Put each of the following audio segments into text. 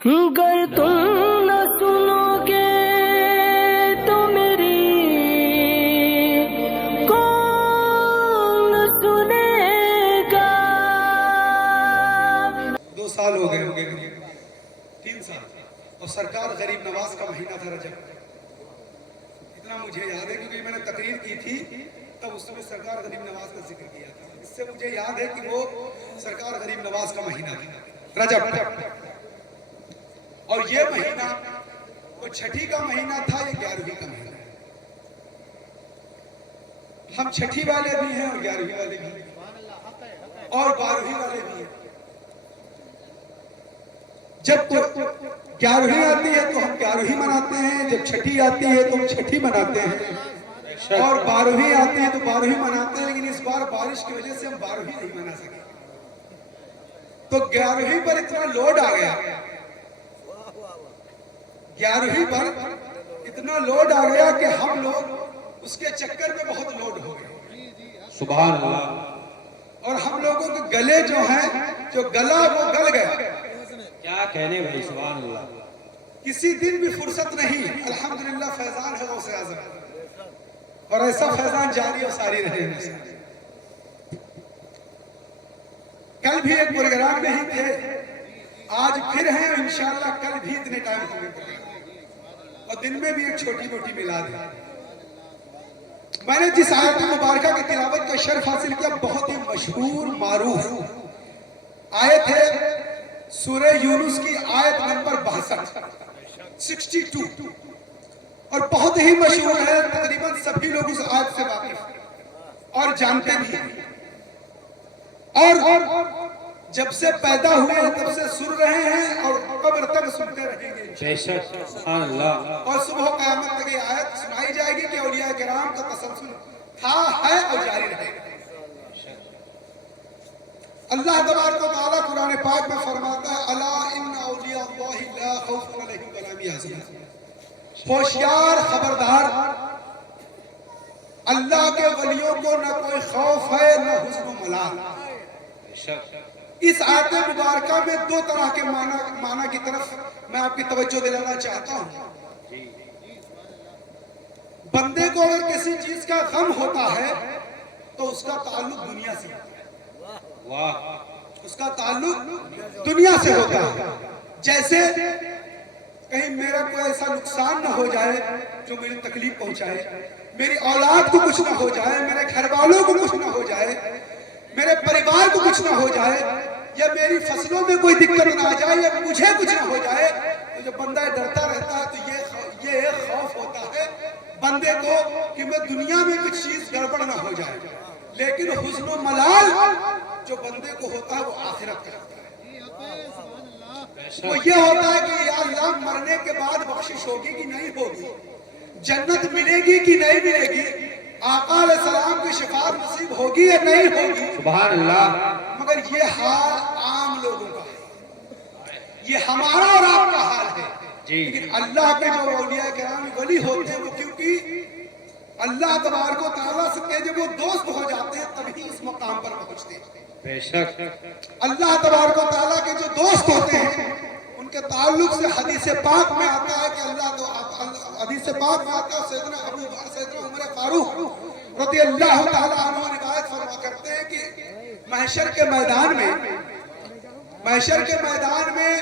گر تم نہ سنو گے تو میری کون سنے گا؟ 2 سال ہو گئے 3 سال، اور سرکار غریب نواز کا مہینہ تھا رجب۔ اتنا مجھے یاد ہے کیونکہ میں نے تقریر کی تھی تب اس میں سرکار غریب نواز کا ذکر کیا تھا۔ اس سے مجھے یاد ہے کہ وہ سرکار غریب نواز کا مہینہ تھا رجب، اور یہ مہینہ وہ 6ٹھی کا مہینہ تھا، یہ 11ویں کا مہینہ ہے۔ ہم 6ٹھی والے بھی ہیں اور 11ویں والے بھی ہیں اور 12ویں والے بھی ہیں۔ جب 11ویں آتی ہے تو ہم 11ویں مناتے ہیں، جب 6ٹھی آتی ہے تو ہم 6ٹھی مناتے ہیں، اور 12ویں آتی ہے تو 12ویں مناتے ہیں۔ لیکن اس بار بارش کی وجہ سے ہم 12ویں نہیں منا سکے، تو 11ویں پر اتنا لوڈ آ گیا، 11ویں پر اتنا لوڈ آ گیا کہ ہم لوگ اس کے چکر میں بہت لوڈ ہو گئے۔ سبحان اللہ۔ اور ہم لوگوں کے گلے جو ہیں، جو گلا وہ گل گیا، کیا کہنے بھائی، سبحان اللہ۔ کسی دن بھی فرصت نہیں۔ الحمدللہ فیضان ہے غوث اعظم، اور ایسا فیضان جاری اور ساری رہے ہیں۔ کل بھی ایک پروگرام میں ہی تھے، آج پھر ہیں انشاءاللہ، کل بھی اتنے ٹائم ہوں گے، اور دن میں بھی ایک چھوٹی موٹی میلاد ہے۔ میں نے جس آیت مبارکہ کی تلاوت کا شرف حاصل کیا، بہت ہی مشہور معروف آیت ہے، سورہ یونس کی آیت نمبر 62، اور بہت ہی مشہور ہے، تقریباً سبھی لوگ اس آیت سے واقف اور جانتے بھی ہیں، اور جب سے پیدا ہوئے ہیں تب سے سن رہے ہیں اور قبر تک سنتے رہیں گے بے شک، سبحان اللہ۔ اور صبح قیامت تک یہ آیت سنائی جائے گی کہ اولیاء کرام کا تسلسل تھا، ہے اور جاری رہے گا۔ اللہ تبارک و تعالیٰ قرآن پاک میں فرماتا ہے، الا ان اولیاء اللہ لا خوف علیہم ولا هم یحزنون۔ ہوشیار، خبردار، اللہ کے ولیوں کو نہ کوئی خوف ہے نہ حزن و ملال۔ اس آیت مبارکہ میں 2 طرح کے معنی کی طرف میں آپ کی توجہ دلانا چاہتا ہوں۔ بندے کو اگر کسی چیز کا غم ہوتا ہے تو اس کا تعلق دنیا سے ہوتا ہے، اس کا تعلق دنیا سے ہوتا ہے۔ جیسے کہیں میرا کوئی ایسا نقصان نہ ہو جائے جو میری تکلیف پہنچائے، میری اولاد کو کچھ نہ ہو جائے، میرے گھر والوں کو کچھ نہ ہو جائے، میرے پریوار کو کچھ نہ ہو جائے، یا میری فصلوں میں کوئی دقت نہ آ جائے، یا مجھے کچھ نہ ہو جائے، تو جب بندہ ڈرتا رہتا ہے تو یہ ایک خوف ہوتا ہے بندے کو کہ میں دنیا میں کچھ چیز گڑبڑ نہ ہو جائے۔ لیکن حزن و ملال جو بندے کو ہوتا ہے وہ آخرت کا ہوتا ہے، وہ یہ ہوتا ہے کہ یا اللہ مرنے کے بعد بخشش ہوگی کہ نہیں ہوگی، جنت ملے گی کہ نہیں ملے گی، آقا علیہ السلام کی شفاعت نصیب ہوگی یا نہیں ہوگی۔ سبحان اللہ۔ مگر یہ حال عام لوگوں کا ہے، یہ ہمارا اور آپ کا حال ہے۔ لیکن اللہ کے جو اولیاء کرام ولی ہوتے ہیں، وہ کیونکہ اللہ تبارک و تعالیٰ سے جب وہ دوست ہو جاتے ہیں تبھی اس مقام پر پہنچتے ہیں۔ بے شک۔ اللہ تبارک و تعالیٰ کے جو دوست ہوتے ہیں ان کے تعلق سے حدیث پاک میں آتا ہے کہ حدیث پاک میں آتا ہے، سیدنا ابو بکر سیدنا عمر فاروق رضی اللہ تعالیٰ عنہ روایت فرما کرتے ہیں کہ محشر کے میدان میں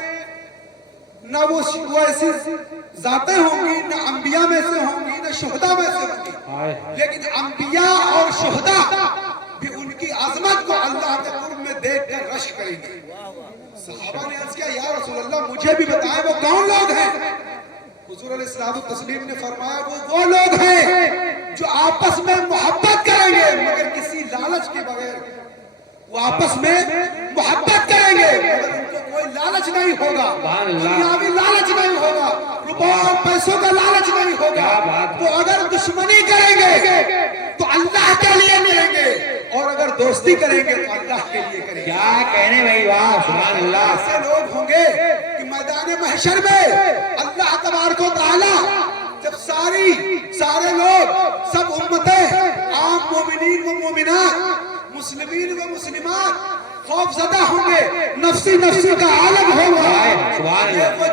نہ وہ ایسی ذاتیں ہوں گی، نہ انبیاء میں سے ہوں گی، نہ شہداء میں سے ہوں گی، لیکن انبیاء اور شہداء بھی ان کی عظمت کو اللہ کے قرب میں دیکھ کر رشک کریں گے۔ صحابہ نے عرض کیا، یا رسول اللہ مجھے بھی بتائیں وہ کون لوگ ہیں؟ حضور علیہ الصلوۃ والتسلیم نے فرمایا، وہ لوگ ہیں جو آپس میں محبت کریں گے مگر کسی لالچ کے بغیر، وہ آپس میں محبت کریں گے مگر ان کو کوئی لالچ نہیں ہوگا، دنیاوی لالچ نہیں ہوگا، روپوں اور پیسوں کا لالچ نہیں ہوگا۔ تو اگر دشمنی کریں گے تو اللہ کے لیے کریں گے، اور اگر دوستی کریں گے تو اللہ کے لیے کریں گے۔ کیا کہنے بھائی، واہ، سبحان اللہ۔ ایسے لوگ ہوں گے کہ میدان محشر میں اللہ تبارک و تعالیٰ جب سارے لوگ، سب امتیں، عام مومنین و مومنات، مسلمین و مسلمات خوف زدہ ہوں گے، نفسی کا عالم ہوگا، سبحان اللہ۔ یہ وہ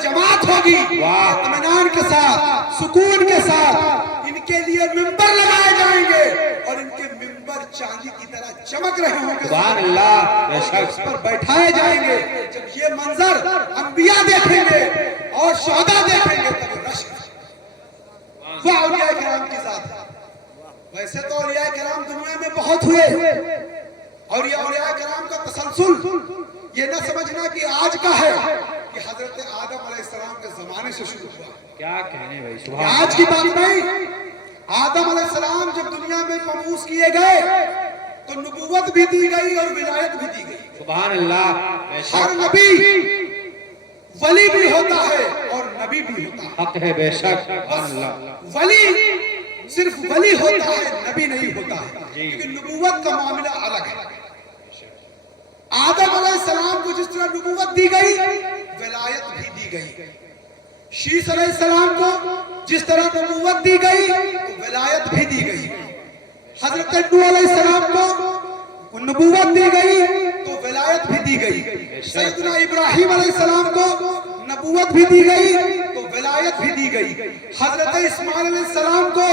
ہوگی واہ۔ اطمینان کے ساتھ سکون کے ساتھ ان کے لیے ممبر لگائے جائیں گے اور ان کے ممبر چاندی کی طرح چمک رہے ہوں گے سبحان اللہ بے اس شک پر بیٹھائے جائیں گے جب یہ منظر انبیاء دیکھیں گے اور شہداء دیکھیں گے تب رشک وہ اولیاء کرام کی ذات ہے ویسے تو اولیاء کرام دنیا میں بہت ہوئے اور یہ اولیاء کرام کا تسلسل یہ نہ سمجھنا کہ آج کا ہے کہ حضرت آدم علیہ السلام کے زمانے سے شروع ہوا کیا کہنے بھائی یہ سبحان آج کی بات نہیں آدم علیہ السلام جب دنیا میں مبعوث کیے گئے تو نبوت بھی دی گئی اور ولایت بھی دی گئی سبحان اللہ بے ہر شک نبی ولی بھی ہوتا ہے اور نبی بھی ہوتا ہے حق ہے بے شک سبحان اللہ ولی صرف ولی ہوتا ہے نبی نہیں ہوتا ہے جی۔ لیکن نبوت کا معاملہ الگ ہے آدم علیہ السلام کو جس طرح نبوت دی گئی ولایت بھی دی گئی شیس علیہ السلام کو جس طرح نبوت دی گئی تو ولایت بھی دی گئی حضرت نوح علیہ السلام کو نبوت دی گئی تو ولایت بھی دی گئی سیدنا ابراہیم علیہ السلام کو نبوت بھی دی گئی تو ولایت بھی دی گئی حضرت اسماعیل علیہ السلام کو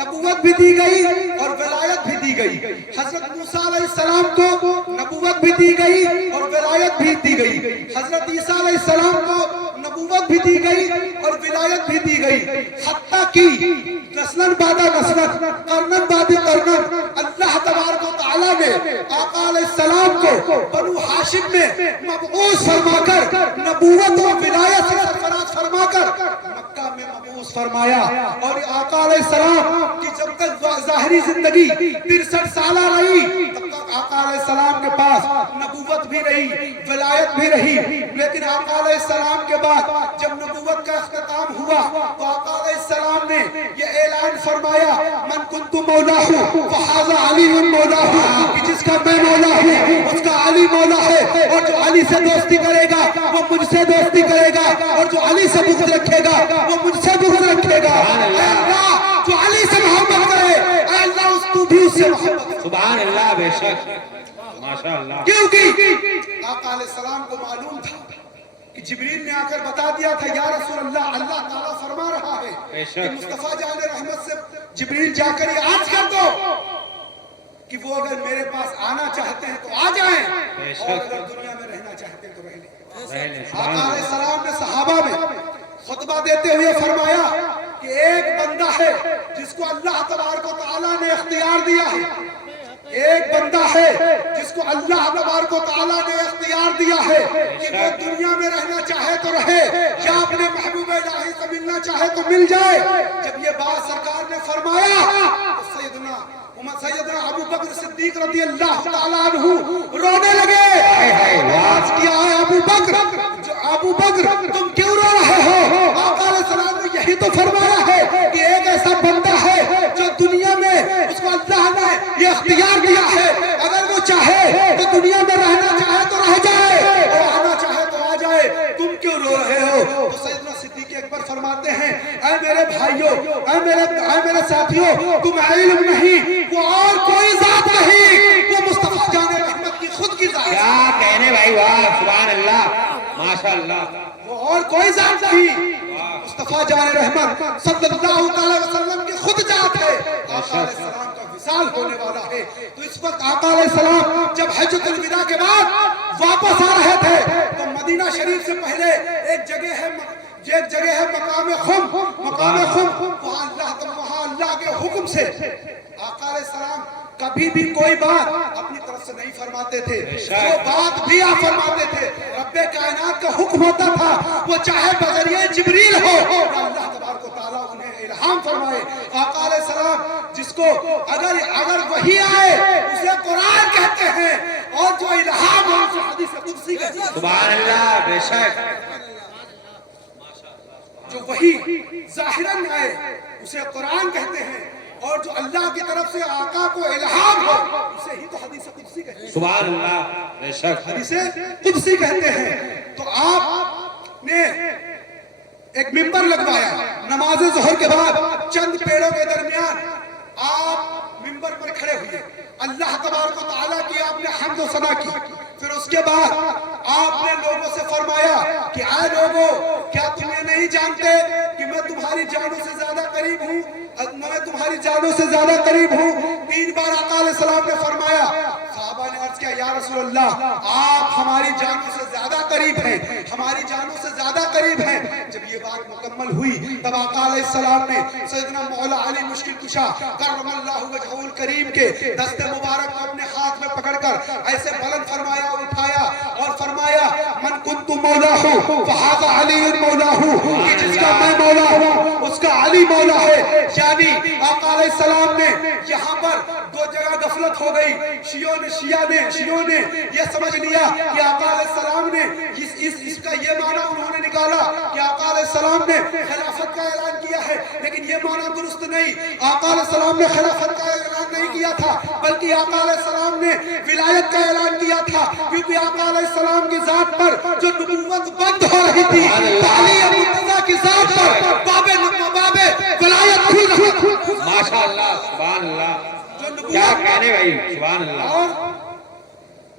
نبوت بھی دی گئی اور ولایت بھی دی گئی حضرت موسیٰ علیہ السلام کو نبوت بھی دی گئی اور ولایت بھی دی گئی حضرت عیسیٰ علیہ السلام کو نبوت بھی دی گئی اور ولایت بھی دی گئی حتیٰ کہ نسلن بعد نسلن قرنن بعد قرنن اللہ تبارک و تعالیٰ نے آقا علیہ السلام کو بنو ہاشم میں مبعوث فرما کر نبوت و ولایت سے سرفراز فرما کر مکہ میں مبعوث فرمایا اور آقا علیہ السلام کی جب تک ظاہری زندگی 63 سالہ رہی تب تک آقا علیہ السلام کے پاس نبوت بھی رہی ولایت بھی رہی لیکن آقا علیہ السلام کے بعد جب نبوت کا اختتام ہوا تو آقا علیہ السلام نے یہ اعلان فرمایا من کنت مولاہ فہذا علی مولاہ کہ جس کا میں مولا ہوں اس کا علی مولا ہے اور جو علی سے دوستی کرے گا وہ مجھ سے دوستی کرے گا اور جو علی سے بغض رکھے گا وہ مجھ سے بغض رکھے گا اے اللہ جو علی سے محبت کرے اے اللہ اس تو بھی اس سے محبت کرے سبحان اللہ بے شک ماشاء اللہ کیونکہ آقا علیہ السلام کو معلوم تھا کہ جبریل نے آ کر بتا دیا تھا یا رسول اللہ اللہ تعالیٰ فرما رہا ہے کہ مصطفیٰ جان رحمت سے جبریل جا کر یہ عرض کر دو کہ وہ اگر میرے پاس آنا چاہتے ہیں تو آ جائیں اور اگر دنیا میں رہنا چاہتے ہیں تو رہ لیں آقا علیہ السلام نے صحابہ میں خطبہ دیتے ہوئے فرمایا کہ ایک بندہ ہے جس کو اللہ تبارک و تعالیٰ نے اختیار دیا ہے ایک بندہ ہے جس کو اللہ تبارک و تعالیٰ نے اختیار دیا ہے کہ وہ دنیا میں رہنا چاہے تو رہے یا اپنے محبوب الہی سے ملنا چاہے تو مل جائے جب یہ بات سرکار نے فرمایا تو سیدنا ابو بکر صدیق رضی اللہ تعالیٰ عنہ رونے لگے آواز کیا ہے ابو بکر تم کیوں رو رہے ہو آقا علیہ السلام نے یہی تو فرمایا ہے کہ ایک ایسا بندہ ہے جو دنیا میں اس کو اللہ نے یہ اختیار دیا ہے اگر وہ چاہے تو دنیا میں رہنا چاہے تو رہ جائے اور آنا چاہے تو آ جائے تم کیوں رو رہے ہو تو سیدنا صدیق اکبر فرماتے ہیں اے میرے بھائیوں اے میرے ساتھیوں تم علم نہیں وہ اور کوئی ذات نہیں وہ مصطفیٰ جان رحمت کی خود کی ذات کیا کہنے بھائی واہ سبحان اللہ ماشاء اللہ وہ اور کوئی ذات نہیں مصطفیٰ جان رحمت صلی اللہ تعالی وسلم کی خود ذات ہے آقا علیہ السلام کا وصال ہونے والا ہے تو اس وقت آقا علیہ السلام جب حجۃ الوداع کے بعد واپس آ رہے تھے تو مدینہ شریف سے پہلے ایک جگہ ہے مقام خم وہاں اللہ کے حکم سے آقا علیہ السلام کبھی بھی کوئی بات اپنی طرف سے نہیں فرماتے تھے جو بات بھی آپ فرماتے تھے رب کائنات کا حکم ہوتا تھا وہ چاہے بذریعہ جبریل ہو اللہ تبارک و تعالیٰ انہیں الہام فرمائے آقا علیہ السلام جس کو اگر وحی آئے اسے قرآن کہتے ہیں اور جو الہام ہو اسے حدیث قدسی کہتے ہیں سبحان اللہ بے شک جو وحی ظاہراً آئے اسے قرآن کہتے ہیں اور جو اللہ کی طرف سے آقا کو الہام ہو اسے ہی تو حدیث قدسی کہتے ہیں سبحان اللہ بے شک حدیث قدسی کہتے ہیں تو آپ نے ایک ممبر لگوایا نماز ظہر کے بعد چند پیڑوں کے درمیان آپ ممبر پر کھڑے ہوئے اللہ تبارک و تعالیٰ کی آپ نے حمد و ثنا کی پھر اس کے بعد آپ نے لوگوں سے فرمایا کہ اے لوگوں کیا تمہیں نہیں جانوں سے زیادہ قریب ہوں، میں تمہاری جانوں سے زیادہ قریب ہوں. 3 بار آقا علیہ السلام نے فرمایا. صحابہ نے عرض کیا یا رسول اللہ آپ ہماری جانوں سے زیادہ قریب ہیں، ہماری جانوں سے زیادہ قریب ہیں. جب یہ بات مکمل ہوئی تب آقا علیہ السلام نے سیدنا مولا علی مشکل کشا کرم اللہ وجہہ الکریم کے دست مبارک کو اپنے ہاتھ میں پکڑ کر ایسے بلند فرمایا، اٹھایا اور فرمایا من کنت مولا ہوں فہذا علی مولا ہوں، کہ جس کا میں مولا ہوں اس کا علی مولا ہے. یعنی آقا علیہ السلام نے یہاں پر 2 جگہ غفلت ہو گئی. شیعوں نے یہ سمجھ لیا کہ آقا علیہ السلام نے اس کا یہ معنی انہوں نے نکالا کہ آقا علیہ السلام نے خلافت کا اعلان کیا ہے، لیکن یہ معنی درست نہیں. آقا علیہ السلام نے خلافت کا اعلان نہیں کیا تھا، بلکہ آقا علیہ السلام نے ولایت کا اعلان کیا تھا، کیونکہ آقا علیہ السلام کی ذات پر جو نبوت بند ہو رہی تھی، علی مرتضیٰ کی ذات پر باب ولایت کھل رہا تھا. ماشاءاللہ سبحان اللہ، کیا کہنے بھائی سبحان اللہ. اور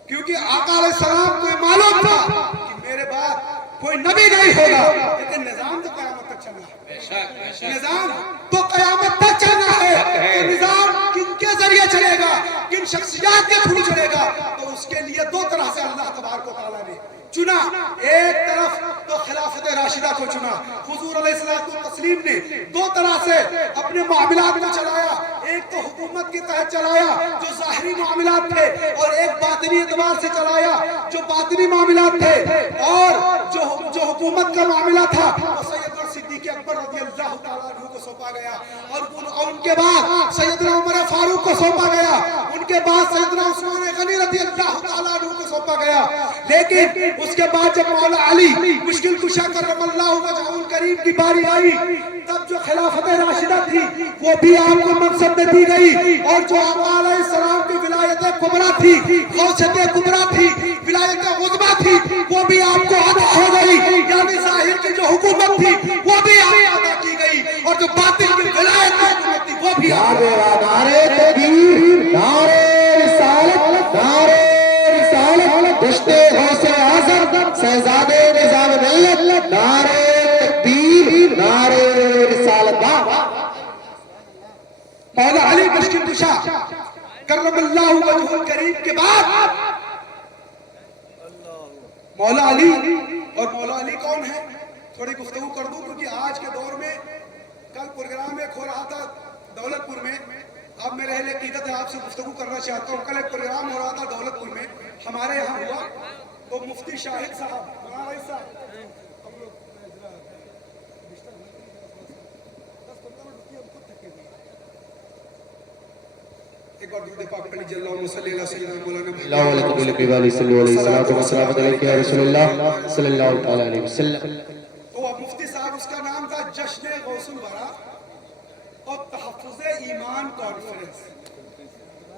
کیونکہ آقا علیہ السلام کو معلوم تھا کہ میرے بعد کوئی نبی نہیں ہوگا، لیکن نظام تو قیامت تک چلنا ہے. نظام تو قیامت تک چلنا ہے. تو نظام کن کے ذریعے چلے گا، کن شخصیات کے تھرو چلے گا؟ تو اس کے لیے 2 طرح سے اللہ تبارک و تعالیٰ نے چنا. ایک طرف تو خلافت راشدہ کو چنا. حضور علیہ السلام نے 2 طرح سے اپنے معاملات کو چلایا. ایک تو حکومت کے تحت چلایا جو ظاہری معاملات تھے، اور ایک باطنی اعتبار سے چلایا جو باطنی معاملات تھے. اور جو حکومت کا معاملہ تھا وہ سیدنا صدیق اکبر رضی اللہ تعالیٰ عنہ کو سونپا گیا، اور ان کے بعد سیدنا عمر فاروق کو سونپا گیا، ان کے بعد سیدنا عثمان غنی رضی اللہ تعالیٰ عنہ کو سونپا گیا. لیکن اس کے بعد جب مولا علی مشکل کشا کرم اللہ وجہہ الکریم کی باری آئی، تب جو خلافت راشدہ تھی وہ بھی آپ کو منصب میں دی گئی، اور جو آقا علیہ السلام کی ولایت کبریٰ تھی، غوثیت کبریٰ تھی، ولایت عظمیٰ تھی، وہ بھی آپ کو عطا ہو گئی. یعنی ظاہر کی جو حکومت تھی وہ بھی آپ کو عطا کی گئی، اور جو باطن کی ولایت کی حکومت تھی وہ بھی آپ کو. نعرے تکبیر، نعرے رسالت، نعرے رسالت، دشتے غوث اعظم شہزادے نظام ملت، نعرے تکبیر، نعرے رسالت. مولا علی مشکل کشا کرم اللہ وجہہ الکریم کے بعد مولا علی، اور مولا علی کون ہے تھوڑی گفتگو کر دوں، کیونکہ آج کے دور میں کل پروگرام ایک ہو رہا تھا دولت پور میں. اب میرے اہل عقیدت ہے آپ سے گفتگو کرنا چاہتا ہوں. کل ایک پروگرام ہو رہا تھا دولت پور میں ہمارے یہاں ہوا، تو مفتی شاہد صاحب ایک بار درود پاک پڑھ لیجیے. اللہم صلی اللہ سیدنا مولانا اللہ علیہ وآلہ صلی اللہ علیہ وسلم والسلام علیکہ یا رسول اللہ صلی اللہ تعالی علیہ وسلم. تو اب مفتی صاحب اس کا نام تھا جشن غوث الورا اور تحفظ ایمان کانفرنس.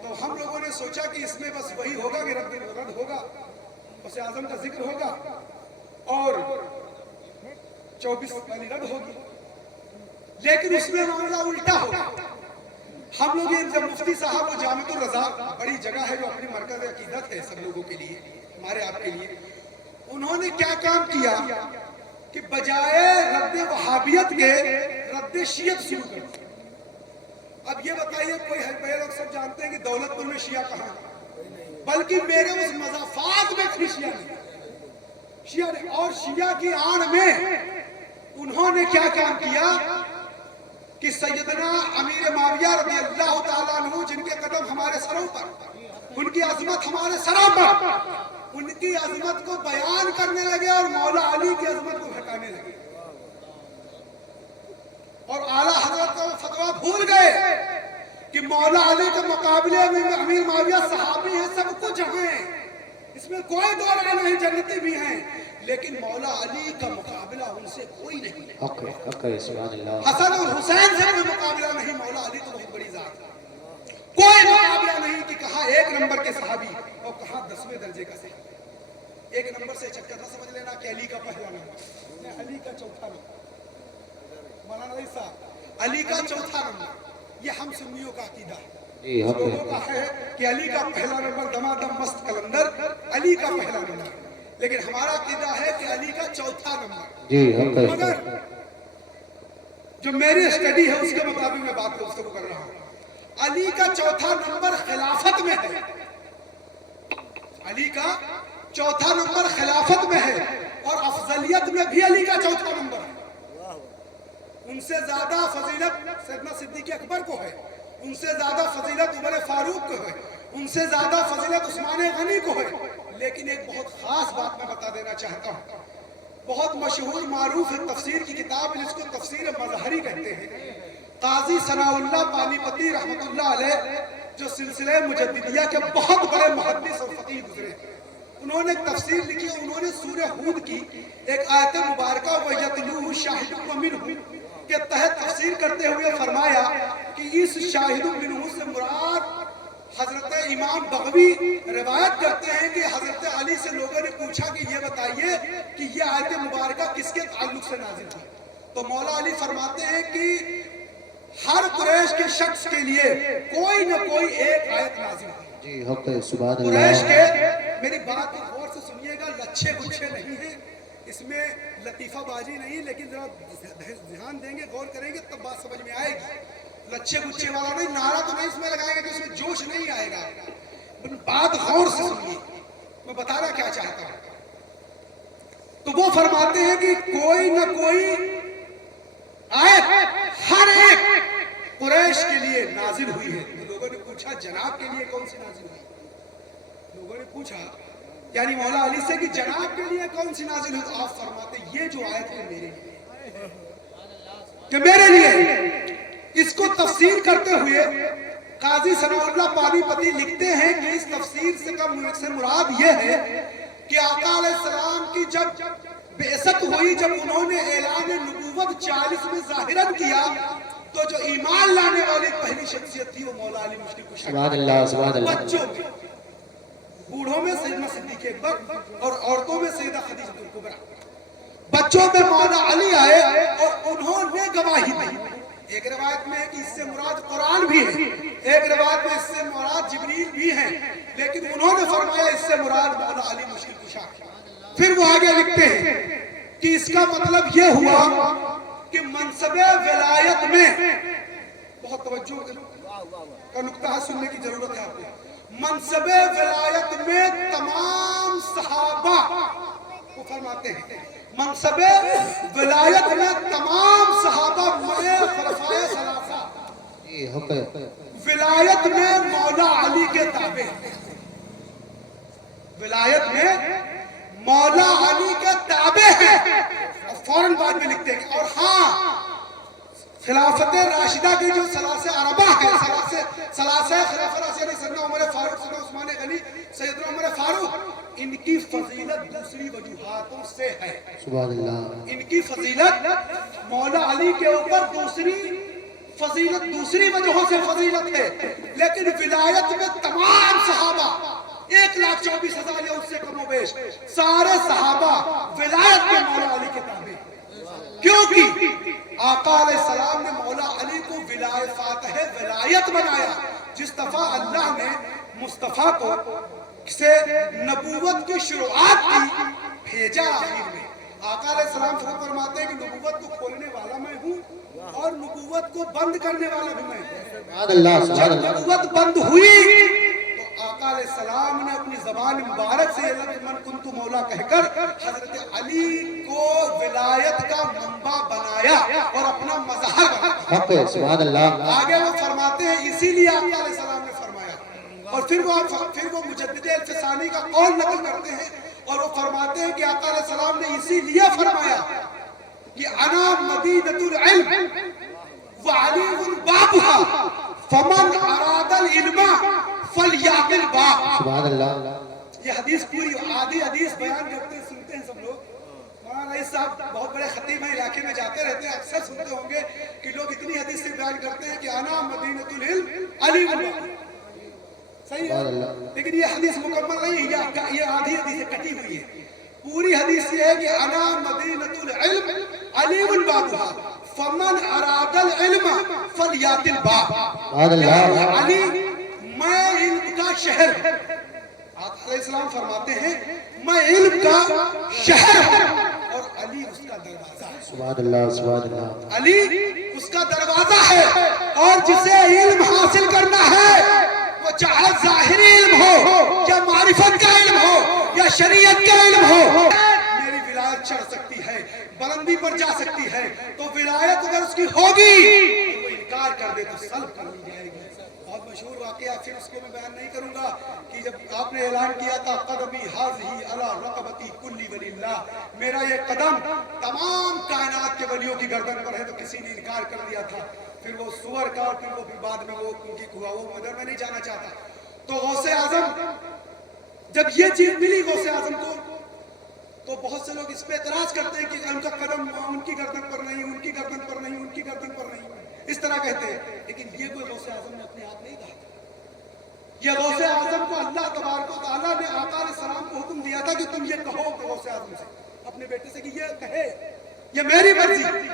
تو ہم لوگوں نے سوچا کہ اس میں بس وہی ہوگا کہ رد ہوگا، غوث اعظم کا ذکر ہوگا اور 24 والی رد ہوگی، لیکن اس میں معاملہ الٹا ہوگا. ہم لوگ جب مفتی صاحب و جامع الرضا بڑی جگہ ہے جو اپنی مرکز عقیدت ہے سب لوگوں کے لیے، ہمارے آپ کے لیے، انہوں نے کیا کام کیا کہ بجائے رد وہابیت کے رد شیعت شروع کر دیا. اب یہ بتائیے کوئی ہے، لوگ سب جانتے ہیں کہ دولت پور میں شیعہ کہاں ہے، بلکہ میرے اس مضافات میں تھی شیعہ نے، اور شیعہ کی آڑ میں انہوں نے کیا کام کیا کہ سیدنا امیر معاویہ رضی اللہ تعالیٰ عنہ جن کے قدم ہمارے سروں پر، ان کی عظمت ہمارے سروں پر، ان کی عظمت کو بیان کرنے لگے اور مولا علی کی عظمت کو گھٹانے لگے، اور اعلیٰ حضرت کا فتویٰ بھول گئے کہ مولا علی کے مقابلے میں امیر معاویہ صحابی ہیں، سب کچھ ہیں، اس میں کوئی دو رائے نہیں، جنتی بھی ہیں، لیکن مولا علی کا مقابلہ ان سے کوئی نہیں ہے. سبحان اللہ. حسن اور حسین سے کوئی مقابلہ نہیں، مولا علی تو بہت بڑی ذات ہے، کوئی مقابلہ نہیں کہ کہاں 1 نمبر کے صحابی اور کہاں 10ویں درجے کا صحابی. 1 نمبر سے چکر نہ سمجھ لینا کہ علی کا پہلا نمبر، علی کا چوتھا نمبر، مولانا رئیس صاحب علی کا چوتھا نمبر، یہ ہم سنیوں کا عقیدہ ہے. لوگوں کا ہے کہ علی کا پہلا نمبر دمادم مست کلندر، علی کا پہلا نمبر، لیکن ہمارا عقیدہ ہے کہ علی کا چوتھا نمبر. مگر جو میری اسٹڈی ہے اس کے مطابق میں بات گفتگو کر رہا ہوں. علی کا چوتھا نمبر خلافت میں ہے. علی کا چوتھا نمبر خلافت میں ہے اور افضلیت میں بھی علی کا چوتھا نمبر ہے. ان سے زیادہ فضیلت سیدنا صدیق اکبر کو ہے, ان سے زیادہ فضیلت عمر فاروق کو ہے, ان سے زیادہ فضیلت عثمان غنی کو ہے. لیکن ایک بہت خاص بات میں بتا دینا چاہتا ہوں. بہت مشہور معروف تفسیر کی کتاب جس کو تفسیر مظہری کہتے ہیں, قاضی ثناء اللہ پانی پتی رحمت اللہ علیہ جو سلسلہ مجددیہ کے بہت بڑے محدث اور فقیہ گزرے, انہوں نے ایک تفسیر لکھی. انہوں نے سورہ ہود کی ایک آیت مبارکہ وَيَتْلُوهُ شَاهِدٌ مِّنْهُ کے تحت تفسیر کرتے ہوئے فرمایا کہ اس شاہد منہ سے مراد حضرت امام بغوی روایت کرتے ہیں کہ حضرت علی سے لوگوں نے پوچھا کہ یہ بتائیے کہ یہ آیت مبارکہ کس کے تعلق سے نازل ہوئی, تو مولا علی فرماتے ہیں کہ ہر قریش کے شخص کے لیے کوئی نہ کوئی ایک آیت نازل ہوئی. جی حق ہے, سبحان قریش اللہ. کے, میری بات کو غور سے سنیے گا, لچھے گچھے نہیں ہیں, اس میں لطیفہ بازی نہیں, لیکن ذرا دھیان دیں گے, غور کریں گے تب بات سمجھ میں آئے گی. لچھے گچھے والا نہیں, نعرہ تو نہیں اس میں لگائیں گے کہ اس میں جوش نہیں آئے گا. بات غور سے سنیے, میں بتانا کیا چاہتا ہوں. تو وہ فرماتے ہیں کہ کوئی نہ کوئی آیت ہر ایک قریش کے لیے نازل ہوئی ہے. لوگوں نے پوچھا جناب کے لیے کون سی نازل ہوئی؟ لوگوں نے پوچھا یعنی مولا علی سے کہ جناب کے لیے کون سی نازل ہوئی؟ تو آپ فرماتے یہ جو آیت ہے میرے لیے, کہ میرے لیے. اس کو تفسیر کرتے ہوئے قاضی ثناء اللہ پانی پتی لکھتے ہیں کہ اس تفسیر سے مراد یہ ہے کہ آقا علیہ السلام کی جب بعثت ہوئی, جب انہوں نے اعلان نبوت 40 میں ظاہراً کیا, تو جو ایمان لانے والی پہلی شخصیت تھی وہ مولا علی مشکل کشا. سبحان اللہ, سبحان اللہ. بچوں میں, بوڑھوں میں سیدنا صدیق اکبر اور عورتوں میں سیدہ خدیجہ الکبریٰ. بچوں میں مولا علی آئے اور انہوں نے گواہی دی. ایک روایت میں ہے کہ اس سے مراد قرآن بھی ہے, ایک روایت میں اس سے مراد جبریل بھی ہیں, لیکن انہوں نے فرمایا اس سے مراد مولا علی مشکل کشا. پھر وہ آگے لکھتے ہیں کہ اس کا مطلب یہ ہوا کہ منصب ولایت میں, بہت توجہ کا نقطہ سننے کی ضرورت ہے آپ کو, منصب ولایت میں تمام صحابہ, وہ فرماتے ہیں منصب ولایت میں تمام صحابہ میں خلفائے ثلاثہ جی حق ہے, ولایت میں مولا علی کے تابع, ولایت میں مولا علی کے تابع ہے. اور فوراً بعد میں لکھتے ہیں اور ہاں خلافت راشدہ کی جو ثلاثہ عربہ ہے, ثلاثہ خلافہ راشدہ سیدنا عمر فاروق, سیدنا عثمان غنی, سیدنا عمر فاروق, ان کی فضیلت دوسری وجوہاتوں سے ہے. سبحان اللہ. ان کی فضیلت مولا علی کے اوپر دوسری فضیلت دوسری وجہوں سے فضیلت ہے, لیکن ولایت میں تمام صحابہ 1,24,000 یا اس سے کم و بیش سارے صحابہ ولایت میں مولا علی کے تابع, کیونکہ آقا علیہ السلام نے مولا علی کو فاتح ولایت بنایا. جس دفعہ اللہ نے مصطفیٰ کو سے نبوت کی شروعات کی, بھیجا آخر میں, آقا علیہ السلام فرماتے ہیں کہ نبوت کو کھولنے والا میں ہوں اور نبوت کو بند کرنے والا بھی میں ہوں. سبحان اللہ, سبحان جب اللہ. نبوت بند ہوئی تو آقا علیہ السلام نے اپنی زبان مبارک سے من کنت مولا کہہ کر حضرت علی کو ولایت کا منبع بنایا اور اپنا مظہر بنایا. حق ہے, سبحان اللہ. آگے وہ فرماتے ہیں اسی لیے آقا علیہ السلام نے فرمایا, اور پھر وہ مجدد الفسانی کا قول نقل کرتے ہیں اور وہ فرماتے ہیں کہ آقا علیہ السلام نے اسی لیے فرمایا کہ انا مدینۃ العلم وعلی بابها فمن اراد العلم فلیأت الباب. سبحان اللہ. یہ حدیث پوری آدھی حدیث بیان کرتے سنتے ہیں سب لوگ. مولانا رئیس صاحب بہت بڑے خطیب ہیں, علاقے میں جاتے رہتے ہیں, اکثر سنتے ہوں گے کہ لوگ اتنی حدیث سے بیان کرتے ہیں کہ انا مدینۃ العلم علی الباب. صحیح ہے, لیکن یہ حدیث مکمل نہیں ہے, یہ آدھی حدیث کٹی ہوئی ہے. پوری حدیث یہ ہے کہ انا مدینۃ العلم علی الباب فمن اراد العلم فلیأت الباب. سبحان اللہ. علی میں علم کا شہر ہوں. آقا علیہ السلام فرماتے ہیں میں علم کا شہر ہوں, اور علی اس کا دروازہ ہے. سبحان اللہ سبحان اللہ. علی اس کا دروازہ ہے. اور جسے علم حاصل کرنا ہے وہ چاہے ظاہری علم ہو یا معرفت کا علم ہو یا شریعت کا علم ہو, میری ولایت چڑھ سکتی ہے, بلندی پر جا سکتی ہے. تو ولایت اگر اس کی ہوگی وہ انکار کر دے تو سلب کر لی جائے گی. بہت مشہور واقعہ, پھر اس کو میں بیان نہیں کروں گا, کہ جب آپ نے اعلان کیا تھا قدمی حاضی علی رقبتی کلی ولی اللہ, میرا یہ قدم تمام کائنات کے ولیوں کی گردن پر ہے, تو کسی نے انکار کر دیا تھا. پھر وہ سور کا اور پھر وہ بعد میں وہ ان کی ہوا, وہ مدر میں نہیں جانا چاہتا. تو غوث اعظم جب یہ چیز ملی غوث اعظم کو, تو بہت سے لوگ اس پہ اعتراض کرتے ہیں کہ ان کا قدم ان کی گردن پر نہیں, ان کی گردن پر نہیں, ان کی گردن پر نہیں, اس طرح کہتے ہیں. لیکن یہ کوئی غوث اعظم نے اپنے آپ نہیں کہا. یہ غوث اعظم کو اللہ تبارک و تعالیٰ نے آقا علیہ السلام کو حکم دیا تھا کہ تم یہ کہو غوث اعظم سے, اپنے بیٹے سے, کہ یہ کہے, یہ میری مرضی.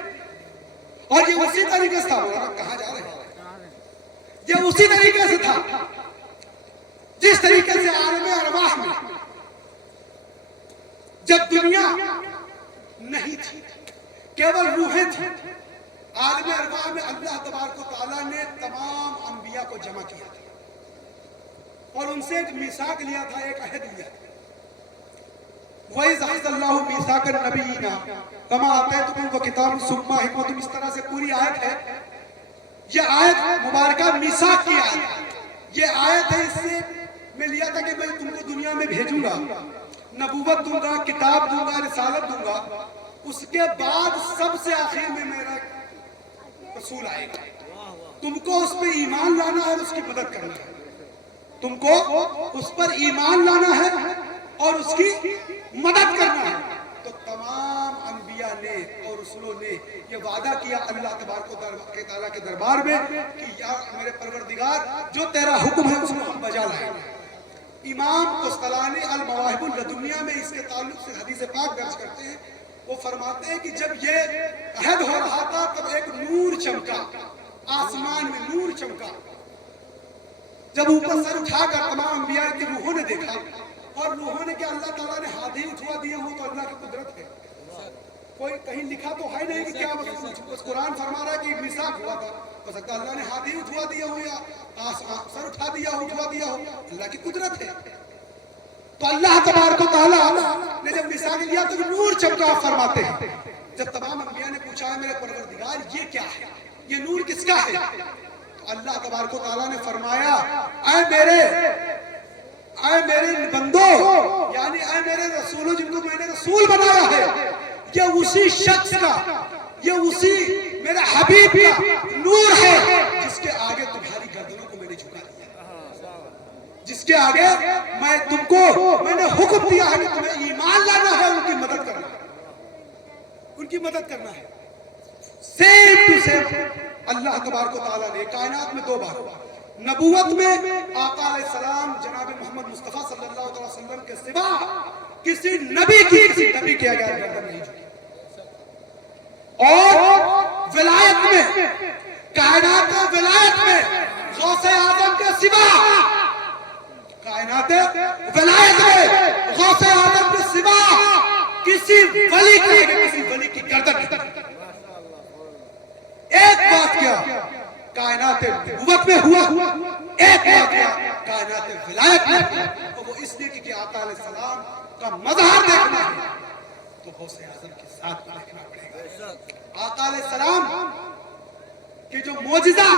اور یہ اسی طریقے سے تھا. کہاں جا رہے ہیں؟ یہ اسی طریقے سے تھا جس طریقے سے عالم ارواح میں جب دنیا نہیں تھی, کیول روحیں تھی, عالم ارواح میں اللہ تبارک و تعالیٰ نے تمام انبیاء کو جمع کیا تھا اور ان سے ایک میثاق لیا تھا, ایک عہد لیا تھا. وَإِذْ أَخَذَ اللَّهُ مِيثَاقَ النَّبِيِّينَ كَمَا آتَيْتُكُمْ وَكِتَابٌ ثُمَّ حِكْمَةٌ, اس طرح سے پوری آیت ہے. یہ آیت مبارکہ میثاق کی آیت ہے. یہ آیت ہے, اس سے میں لیا تھا کہ میں تم کو دنیا میں بھیجوں گا, نبوت دوں گا, کتاب دوں گا, رسالت دوں گا, اس کے بعد سب سے آخر میں میرا رسول آئے گا. تم کو اس پہ ایمان لانا ہے اور اس کی مدد کرنا ہے. تم کو اس پر ایمان لانا ہے اور اس کی مدد کرنا ہے. تو تمام انبیاء نے اور رسولوں نے یہ وعدہ کیا اللہ تبارک و تعالیٰ کے دربار میں کہ یا میرے پروردگار, جو تیرا حکم ہے اس کو ہم بجا لائیں گے. امام قسطلانی المواہب اللدنیہ میں اس کے تعلق سے حدیث پاک درج کرتے ہیں. وہ فرماتے ہیں کہ جب یہ عہد ہو رہا تھا تب ایک نور چمکا, آسمان میں نور چمکا. جب اوپر سر اٹھا کر تمام انبیاء کی روحوں نے دیکھا, اور روحوں نے کہ اللہ تعالیٰ نے ہاتھی اٹھوا دیے ہوں تو اللہ کی قدرت ہے. کوئی کہیں لکھا تو ہے نہیں کہ کیا بس قرآن فرما رہا ہے کہ میثاق ہوا تھا, ہو سکتا ہے اللہ نے ہاتھی اٹھوا دیا ہو یا سر اٹھا دیا ہو, اٹھوا دیا ہو, اللہ کی قدرت ہے. تو اللہ تبارک و تعالیٰ نے جب میثاق لیا تو نور چمکا فرماتے ہیں. جب تمام انبیاء نے پوچھا ہے میرے پروردگار یہ کیا ہے, یہ نور کس کا ہے, تو اللہ تبارک و تعالیٰ نے فرمایا اے میرے بندو, یعنی اے میرے رسولوں جن کو میں نے رسول بنایا ہے, یہ اسی شخص کا, یہ اسی میرے حبیب کا نور ہے جس کے آگے تمہاری گردنوں کو میں نے جھکا دیا, جس کے آگے میں تم کو میں نے حکم دیا ہے کہ تمہیں ایمان لانا ہے, ان کی مدد کرنا ہے, ان کی مدد کرنا ہے. سیم ٹو سیم اللہ تبارک و تعالیٰ نے کائنات میں 2 بار, نبوت میں آقا علیہ السلام جناب محمد مصطفیٰ صلی اللہ علیہ وسلم کے سوا کسی نبی کے آگے گردن نہیں جھکی. اور ولایت میں, کائنات ولایت میں غوث اعظم کے سوا, کائنات ولایت میں غوث اعظم کے سوا کسی ولی کے آگے کسی ولی کی گردن نہیں. ایک بات کیا کائنات نبوت میں ہوا, ایک بات کیا کائنات ولایت میں ہوا, اور وہ اس لیے کہ آقا علیہ السلام کا مظہر دیکھنا ہے تو غوث اعظم کے ساتھ دیکھنا پڑے گا. آقا علیہ السلام کے جو معجزہ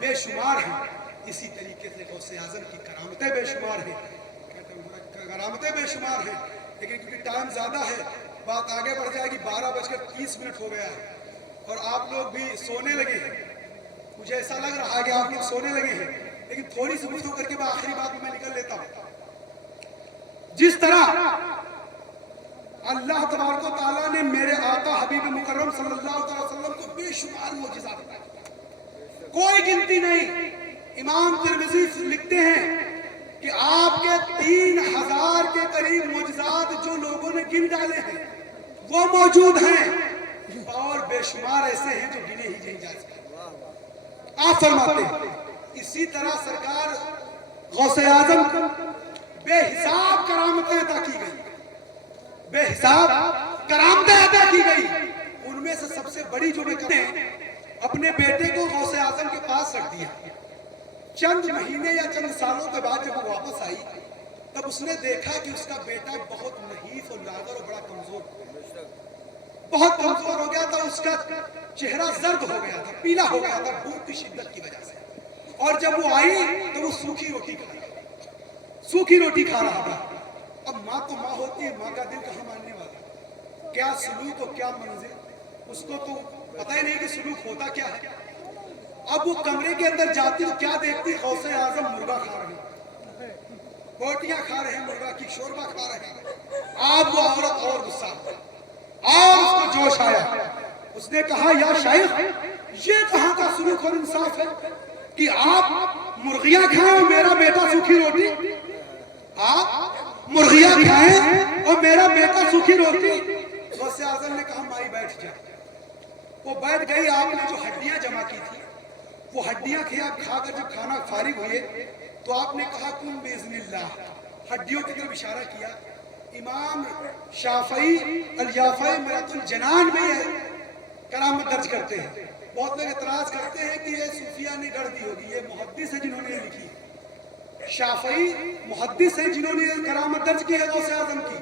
بے شمار ہیں, اسی طریقے سے غوث اعظم کی کرامتیں بے شمار ہیں, کرامتیں بے شمار ہیں. لیکن کیونکہ ٹائم زیادہ ہے بات آگے بڑھ جائے گی. 12:30 ہو گیا ہے اور آپ لوگ بھی سونے لگے ہیں. مجھے ایسا لگ رہا ہے کہ آپ لوگ سونے لگے ہیں, لیکن تھوڑی سی گفتگو کر کے میں آخری بات میں نکل لیتا ہوں. جس طرح اللہ تبارک و تعالیٰ نے میرے آقا حبیب مکرم صلی اللہ علیہ وسلم کو بے شمار معجزات بتائے, کوئی گنتی نہیں. امام ترمذی لکھتے ہیں کہ آپ کے 3000 کے قریب معجزات جو لوگوں نے گن ڈالے ہیں وہ موجود ہیں, اور بے شمار ایسے ہیں جو گنے ہی نہیں جا سکتے. آپ فرماتے ہیں اسی طرح سرکار غوث اعظم بے حساب کرامتیں عطا کی گئی, بے حساب کرامتیں عطا کی گئی، ان میں سے سب سے بڑی جو میں کہتے ہیں اپنے بیٹے کو غوث اعظم کے پاس رکھ دیا۔ چند مہینے یا چند سالوں کے بعد جب وہ واپس آئی تب اس نے دیکھا کہ اس کا بیٹا بہت نحیف اور لاغر اور بڑا کمزور ہو گیا تھا، اس کا چہرہ زرد ہو گیا تھا، پیلا ہو گیا تھا بھوک کی شدت کی وجہ سے، اور جب وہ آئی تو وہ سوکھی روٹی کھا رہا تھا۔ اب ماں تو ماں ہوتی ہے، ماں کا دل کہاں ماننے والا، کیا سلوک اور کیا منزل، اس کو تو پتہ ہی نہیں کہ سلوک ہوتا کیا ہے۔ اب وہ کمرے کے اندر جاتی تو کیا دیکھتی، غوث اعظم مرغا کھا رہے ہیں، روٹیاں کھا رہے ہیں، مرغا کی شوربہ کھا رہے ہیں۔ اب وہ عورت اور غصہ اور اس کو جوش آیا، اس نے کہا یا شیخ یہ کہاں کا سلوک اور انصاف ہے کہ آپ مرغیاں کھائیں اور میرا بیٹا سوکھی روٹی، آپ مرغیاں کھائیں اور میرا بیٹا سوکھی روٹی۔ غوث اعظم نے کہا مائی بیٹھ جا۔ وہ بیٹھ گئی، آپ نے جو ہڈیاں جمع کی تھی وہ ہڈیاں کھا کر جب کھانا فارغ ہوئے تو آپ نے کہا کن باذن اللہ، ہڈیوں کی طرف اشارہ کیا۔ امام شافعی الیافع مرۃ الجنان میں یہ کرامت درج کرتے ہیں۔ بہت لوگ اعتراض کرتے ہیں کہ یہ صوفیہ نے گڑھ دی ہوگی، یہ محدث ہیں جنہوں نے یہ لکھی، شافعی محدث ہیں جنہوں نے یہ کرامت درج کی ہے غوث اعظم کی۔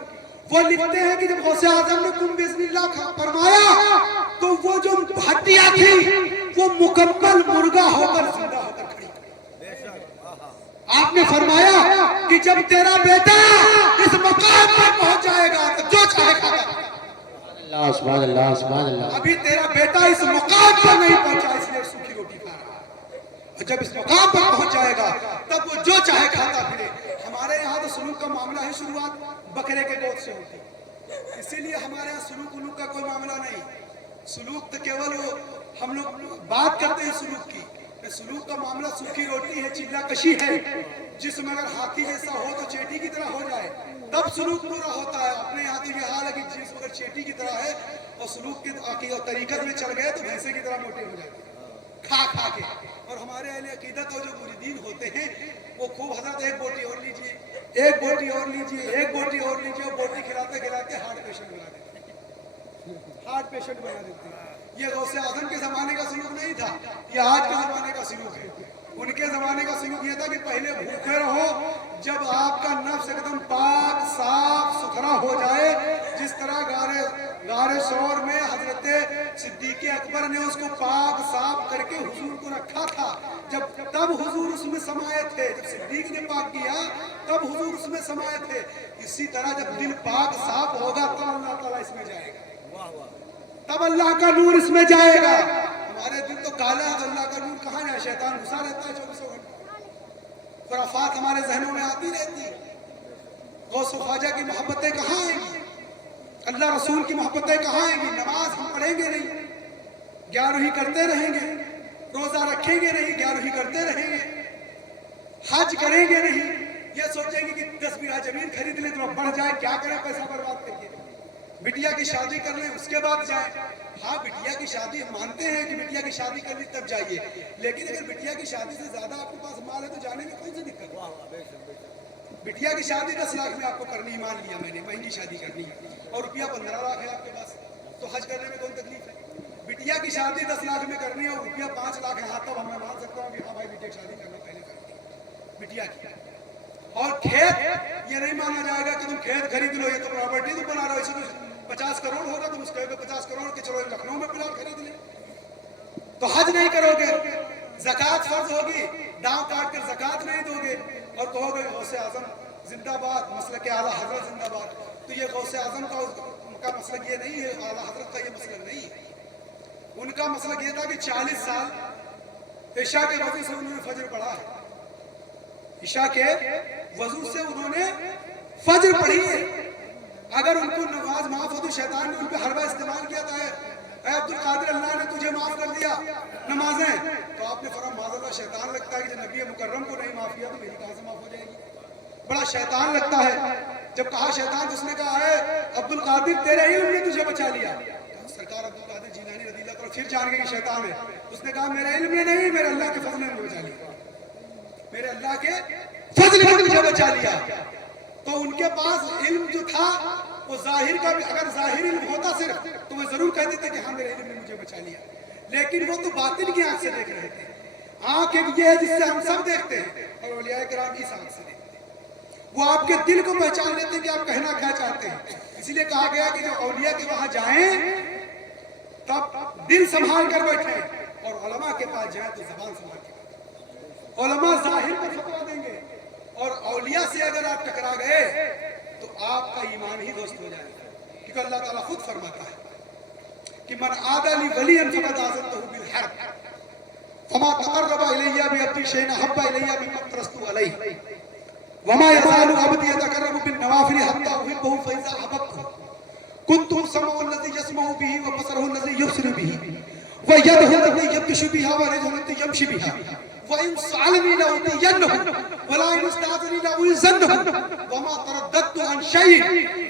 وہ لکھتے ہیں کہ جب غوث اعظم نے کن باذن اللہ فرمایا تو وہ جو ہڈیاں تھیں وہ مکمل مرغا ہو کر زندہ ہو کر کھڑی۔ آپ نے فرمایا کہ جب تیرا بیٹا اس مقام پر پہنچ جائے گا تو جو چاہے کھاتا۔ اللہ سبحان اللہ سبحان اللہ۔ ابھی تیرا بیٹا اس مقام پر نہیں پہنچا، اس لیے سوکھی روٹی کھا رہا ہے، اور جب اس مقام پر پہنچ جائے گا تب وہ جو چاہے کھاتا پھرے۔ ہمارے یہاں تو سلوک کا معاملہ ہے، شروعات بکرے کے گوشت سے ہوتی، اسی لیے ہمارے یہاں سلوک الوک کا کوئی معاملہ نہیں۔ سلوک تو کیول ہم لوگ بات کرتے ہیں سلوک کی، سلوک کا معاملہ سوکھی روٹی ہے، چلہ کشی ہے، جس میں اگر ہاتھی جیسا ہو تو چیٹی کی طرح ہو جائے تب سلوک پورا ہوتا ہے۔ اپنے یہاں تو یہ حال ہے کہ جس اگر چیٹی کی طرح ہے اور سلوک کی طریقت میں چل گئے تو بھینسے کی طرح موٹے ہو جاتے کھا کے۔ اور ہمارے اہل عقیدت اور جو مریدین ہوتے ہیں وہ خوب حضرت ایک بوٹی اور لیجئے، ایک بوٹی اور لیجئے، ایک بوٹی اور لیجئے، اور بوٹی کھلاتے کھلاتے ہارٹ پیشنٹ بنا دیتے ہیں۔ یہ غوث اعظم کے زمانے کا سلوک نہیں تھا، یہ آج کے زمانے کا سلوک ہے۔ ان کے زمانے کا سلوک یہ تھا کہ پہلے بھوکے رہو، جب آپ کا نفس ایک دم پاک صاف ستھرا ہو جائے، جس طرح غار ثور میں حضرت صدیق اکبر نے اس کو پاک صاف کر کے حضور کو رکھا تھا، تب حضور اس میں سمائے تھے، جب صدیق نے پاک کیا تب حضور اس میں سمائے تھے۔ اسی طرح جب دل پاک صاف ہوگا تو اللہ تعالیٰ اس میں جائے گا، تب اللہ کا نور اس میں جائے گا۔ ہمارے دل تو کالا ہے تو اللہ کا نور کہاں جائے، شیطان گھسا رہتا ہے 24 گھنٹے، خرافات ہمارے ذہنوں میں آتی رہتی۔ غوث و خواجہ کی محبتیں کہاں آئیں گی، اللہ رسول کی محبتیں کہاں آئیں گی؟ نماز ہم پڑھیں گے نہیں، گیارہویں کرتے رہیں گے، روزہ رکھیں گے نہیں، گیارہویں کرتے رہیں گے، حج کریں گے نہیں، یہ سوچیں گے کہ 10 بیگھہ زمین خرید لیں تو بڑھ جائے، کیا کریں پیسہ برباد کر کے، بٹیا کی شادی کر لیں اس کے بعد جائیں۔ ہاں بٹیا کی شادی مانتے ہیں کہ بٹیا کی شادی کر لی تب جائیے، لیکن اگر بٹیا کی شادی سے زیادہ آپ کے پاس مال ہے تو جانے میں کون سی دقت ہے؟ بٹیا کی شادی 10 لاکھ میں آپ کو کرنی، مان لیا میں نے مہنگی شادی کرنی، اور روپیہ 15 لاکھ ہے آپ کے پاس، تو حج کرنے میں کون تکلیف ہے؟ بٹیا کی شادی 10 لاکھ میں کرنی ہے اور روپیہ 5 لاکھ ہے، ہاں تب میں مان سکتا ہوں کہ ہاں بھائی بٹیا کی شادی کرنا پہلے کرنی بٹیا کی۔ اور کھیت یہ نہیں مانا جائے گا کہ تم کھیت خرید لو، یہ تو پراپرٹی تم بنا رہے ہو، اسے تو 50 کروڑ ہوگا، تم اس کہے 50 کروڑ کے چلو لکھنؤ میں پلاٹ خرید لیں، تو حج نہیں کرو گے، زکوٰۃ فرض ہوگی داؤں کاٹ کر زکوٰۃ نہیں دو گے، اور کہو گے غوث اعظم زندہ باد، مسلک اعلیٰ حضرت زندہ باد۔ تو یہ غوث اعظم کا مسلک یہ نہیں ہے، اعلیٰ حضرت کا یہ مسلک نہیں ہے۔ ان کا مسلک یہ تھا کہ 40 سال عشاء کے وضو سے انہوں نے فجر پڑھا ہے، عشاء کے وضو سے انہوں نے فجر پڑھی ہے۔ اگر ان کو نماز معاف ہو تو شیطان نے ان پہ حربہ استعمال کیا تھا، اے عبد القادر اللہ نے تجھے معاف کر دیا نمازیں، تو آپ نے فرمایا معاذ اللہ شیطان لگتا ہے کہ جب نبی مکرم کو نہیں معاف کیا تو میری کہاں سے معاف ہو جائے گی، بڑا شیطان لگتا ہے۔ جب کہا شیطان تو اس نے کہا اے عبد القادر تیرے علم نے تجھے بچا لیا، سرکار عبد القادر جیلانی رضی اللہ عنہ پھر جان گئے کہ شیطان ہے، اس نے کہا میرے علم نے نہیں، میرے اللہ کے فضل نے مجھے بچا لیا، میرے اللہ کے فضل نے مجھے بچا لیا۔ تو ان کے پاس علم جو تھا وہ ظاہر کا بھی اگر ظاہر علم ہوتا صرف تو وہ ضرور کہہ دیتے کہ ہاں میرے علم نے مجھے بچا لیا، لیکن وہ تو باطن کی آنکھ سے دیکھ رہے تھے۔ آنکھ ایک یہ ہے جس سے ہم سب دیکھتے ہیں، اور اولیاء کرام اس آنکھ سے دیکھتے ہیں۔ وہ آپ کے دل کو پہچان لیتے ہیں کہ آپ کہنا کیا چاہتے ہیں۔ اس لیے کہا گیا کہ جب اولیاء کے وہاں جائیں تب دل سنبھال کر بیٹھیں، اور علماء کے پاس جائیں تو زبان سنبھال کے بیٹھیں۔ علماء ظاہر پر فتویٰ دیں گے، اور اولیاء سے اگر آپ ٹکرا گئے تو آپ کا ایمان ہی دوست ہو جائے گا، کیونکہ اللہ تعالیٰ خود فرماتا ہے کہ من عادى لي وليا فقد آذنته بالحرب فما تقرب الي بعبدي شيئا احب الي مما افترضت عليه وما يزال عبدي يتقرب بالنوافل حتى احبه فاذا احببته كنت سمعه الذي يسمع به وبصره الذي يبصر به ويده التي يبطش بها ورجله التي يمشي بها وإن سألني لأعطينه ولئن استعاذني لأعيذنه وما ترددت عن شيء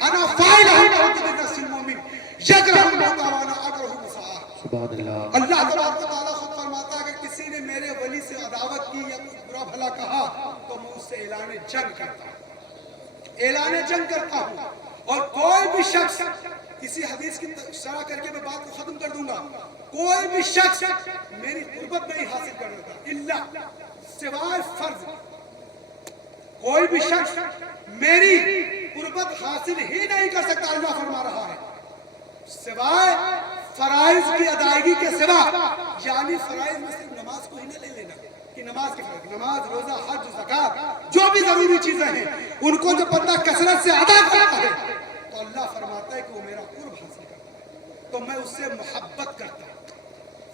أنا فاعله تعبد النفس المؤمن يكره الموت وأنا أكره مساءه۔ سبحان اللہ۔ اللہ تبارک و تعالیٰ خود فرماتا ہے کہ کسی نے میرے ولی سے عداوت کی یا کچھ برا بھلا کہا تو میں اس سے اعلان جنگ کرتا ہوں، اعلان جنگ کرتا ہوں۔ اور کوئی بھی شخص، کسی حدیث کی شرح کر کے میں بات کو ختم کر دوں گا، کوئی بھی شخص میری قربت نہیں حاصل کر لیتا الا سوائے فرض، کوئی بھی شخص میری قربت حاصل ہی نہیں کر سکتا، اللہ فرما رہا ہے، سوائے فرائض کی ادائیگی کے سوا، یعنی فرائض میں صرف نماز کو ہی نہ لے لینا کہ نماز کے فرائض، نماز، روزہ، حج، زکات، جو بھی ضروری چیزیں ہیں ان کو جو بندہ کثرت سے ادا کرتا ہے تو اللہ فرماتا ہے کہ وہ میرا قرب حاصل کرتا ہے، تو میں اس سے محبت کرتا ہوں۔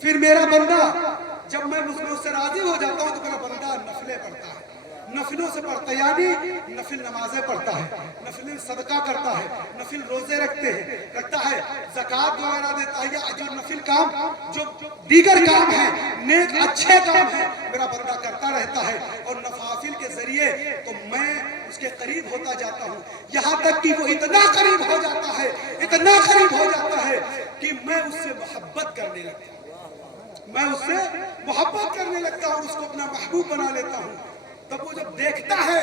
پھر میرا بندہ جب میں اس سے راضی ہو جاتا ہوں تو میرا بندہ نفلیں پڑھتا ہے، نفلوں سے پڑھتا ہے، یعنی نفل نمازیں پڑھتا ہے، نفل صدقہ کرتا ہے، نفل روزے رکھتا ہے، زکات وغیرہ دیتا ہے، یا جو نفل کام، جو دیگر کام ہیں، نیک اچھے کام ہیں، میرا بندہ کرتا رہتا ہے، اور نوافل کے ذریعے تو میں اس کے قریب ہوتا جاتا ہوں، یہاں تک کہ وہ اتنا قریب ہو جاتا ہے، اتنا قریب ہو جاتا ہے کہ میں اس سے محبت کرنے لگتا ہوں، میں اس سے محبت کرنے لگتا ہوں، اس کو اپنا محبوب بنا لیتا ہوں۔ تب وہ جب دیکھتا ہے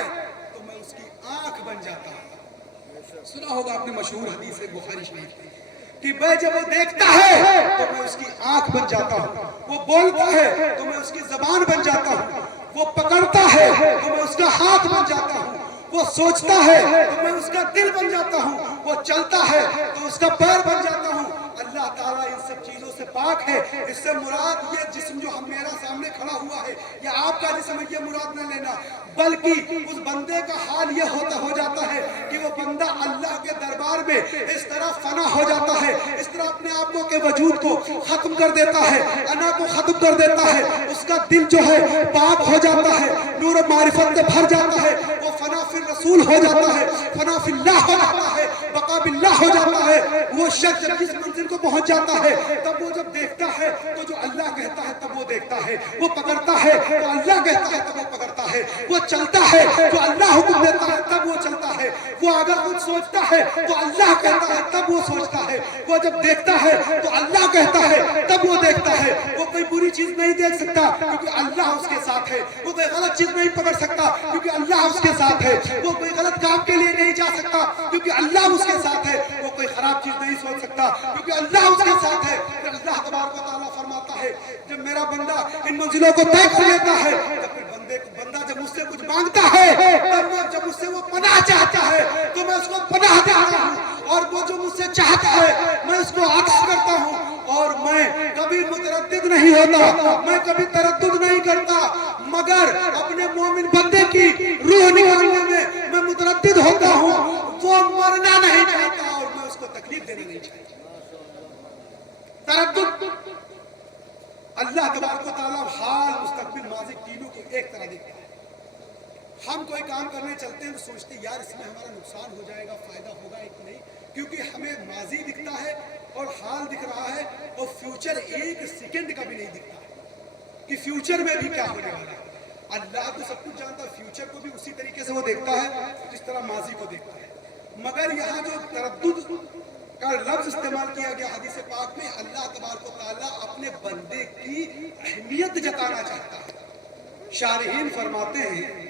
تو میں اس کی آنکھ بن جاتا ہوں۔ سنا ہوگا آپ نے مشہور حدیث ہے بخاری شریف کہ میں جب وہ دیکھتا ہے تو میں اس کی آنکھ بن جاتا ہوں، وہ بولتا ہے تو میں اس کی زبان بن جاتا ہوں، وہ پکڑتا ہے تو میں اس کا ہاتھ بن جاتا ہوں، وہ سوچتا ہے تو میں اس کا دل بن جاتا ہوں، وہ چلتا ہے تو اس کا پیر بن جاتا ہوں۔ اللہ تعالیٰ ان سب چیزوں سے پاک ہے۔ اس سے مراد یہ جسم جو ہم میرا سامنے کھڑا ہوا ہے یا آپ کا جسم ہے، یہ مراد نہ لینا، بلکہ اس بندے کا حال یہ ہو جاتا ہے کہ وہ بندہ اللہ کے دربار میں اس طرح فنا ہو جاتا ہے، اس طرح اپنے آپ کو کے وجود کو ختم کر دیتا ہے، انا کو ختم کر دیتا ہے، اس کا دل جو ہے پاک ہو جاتا ہے، نور و معرفت سے بھر جاتا ہے، وہ فنا فی الرسول ہو جاتا ہے، فنا فی اللہ ہو جاتا ہے، بقا باللہ ہو جاتا ہے۔ وہ شخص جب کس منزل کو پہنچ جاتا ہے تب وہ جب دیکھتا ہے تو جو اللہ کہتا ہے تب وہ دیکھتا ہے، وہ پکڑتا ہے تو اللہ کہتا ہے تب وہ پکڑتا ہے، وہ چلتا ہے تو اللہ حکم دیتا ہے تب وہ چلتا ہے، وہ اگر کچھ سوچتا ہے تو اللہ کہتا ہے تب وہ سوچتا ہے، وہ جب دیکھتا ہے تو اللہ کہتا ہے تب وہ دیکھتا ہے، وہ کوئی بری چیز نہیں دیکھ سکتا کیونکہ اللہ اس کے ساتھ ہے، وہ کوئی غلط چیز نہیں پکڑ سکتا کیونکہ اللہ اس کے ساتھ ہے، وہ کوئی غلط کام کے لیے نہیں جا سکتا کیونکہ اللہ اس کے ساتھ ہے، وہ کوئی خراب چیز نہیں سوچ سکتا کیونکہ اللہ اس کے ساتھ ہے۔ پھر اللہ تبارک و تعالیٰ فرماتا ہے جب میرا بندہ ان منزلوں کو طے کر لیتا ہے تو پھر بندہ جب مجھ سے کچھ مانگتا ہے تب جب مجھ سے وہ پناہ چاہتا ہے تو میں اس کو پناہ دیتا ہوں، اور وہ جو مجھ سے چاہتا ہے میں اس کو عطا کرتا ہوں، اور میں کبھی متردد نہیں ہوتا، میں کبھی تردد نہیں کرتا، مگر اپنے مومن بندے کی روح نکالنے میں متردد ہوتا ہوں، وہ مرنا نہیں چاہتا اور میں اس کو تکلیف دینا نہیں چاہتا۔ تردد اللہ تبارک و تعالیٰ حال، مستقبل، ماضی تینوں کو ایک طرح دیکھتا ہے۔ ہم کوئی کام کرنے چلتے ہیں تو سوچتے ہیں یار اس میں ہمارا نقصان ہو جائے گا، فائدہ ہوگا ایک نہیں، کیونکہ ہمیں ماضی دکھتا ہے اور حال دکھ رہا ہے اور فیوچر ایک سیکنڈ کا بھی نہیں دکھتا کہ فیوچر میں بھی کیا ہونے والا ہے۔ اللہ تو سب کچھ جانتا ہے، فیوچر کو بھی اسی طریقے سے وہ دیکھتا ہے جس طرح ماضی کو دیکھتا ہے، مگر یہاں جو تردد کا لفظ استعمال کیا گیا حدیث پاک میں، اللہ تبارک و تعالیٰ اپنے بندے کی اہمیت جتانا چاہتا ہے۔ شارحین فرماتے ہیں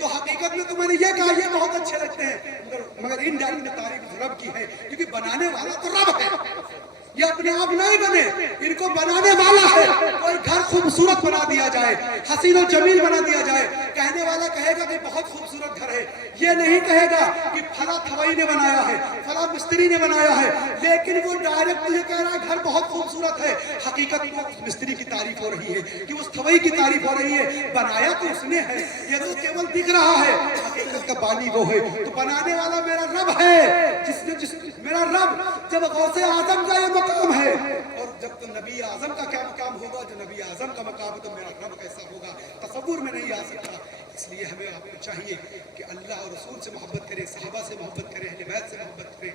تو حقیقت میں تو میں نے یہ کہا یہ بہت اچھے لگتے ہیں, مگر ان ڈائریکٹ تعریف رب کی ہے, کیونکہ بنانے والا تو رب ہے. یہ اپنے آپ نہیں بنے, ان کو بنانے والا ہے. کوئی گھر خوبصورت بنا دیا جائے, حسین و جمیل بنا دیا جائے, کہنے والا کہے گا کہ بہت خوبصورت گھر ہے, یہ نہیں کہے گا کہ فلاں تھوئی نے بنایا ہے, فلاں مستری نے بنایا ہے, لیکن وہ ڈائریکٹ یہ کہہ رہا ہے گھر بہت خوبصورت ہے. حقیقت میں اس مستری کی تعریف ہو رہی ہے, کہ اس تھوئی کی تعریف ہو رہی ہے. بنایا تو اس نے ہے, یہ تو کیول دکھ رہا ہے, حقیقت کا بانی وہ ہے. تو بنانے والا میرا رب ہے, میرا رب. جب غوث اعظم کا یہ مقام ہے, اور جب تو نبی اعظم کا کیا مقام ہوگا, جو نبی اعظم کا مقام ہے, تو میرا رب کیسا ہوگا, تصور میں نہیں آ سکتا. اس لیے ہمیں آپ کو چاہیے کہ اللہ اور رسول سے محبت کریں, صحابہ سے محبت کریں, اہل بیت سے محبت کریں.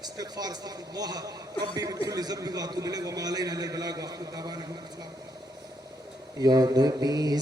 استغفار استغفر اللہ ربی من کل ذنب واتوب الیہ وما علینا الا البلاغ واخر دعوانا الحمد للہ. یا نبی